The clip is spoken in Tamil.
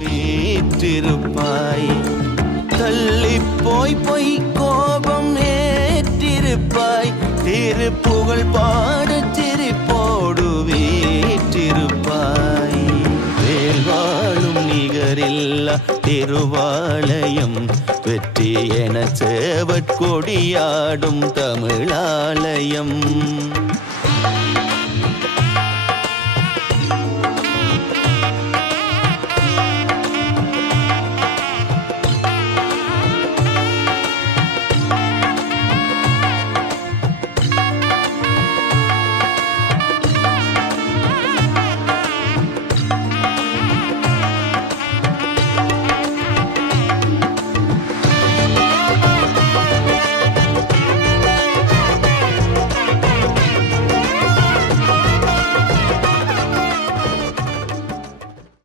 வீற்றிருப்பாய். தள்ளி போய் பொய் கோபம் ஏற்றிருப்பாய். திரு புகழ் பாடு சிரிப்போடு வீற்றிருப்பாய். வேல்வாழும் நிகரில்ல திருவாலயம். வெற்றி என சேவற்கொடியாடும் தமிழாலயம்.